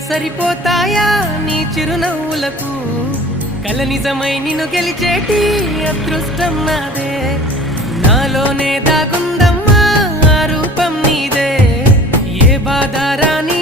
సరిపోతాయా నీ చిరునవ్వులకు కల నిజమై నిన్ను గెలిచేటి అదృష్టం నాదే నాలోనే దాగుందమ్మా ఆ రూపం నీదే ఏ బాధ రాని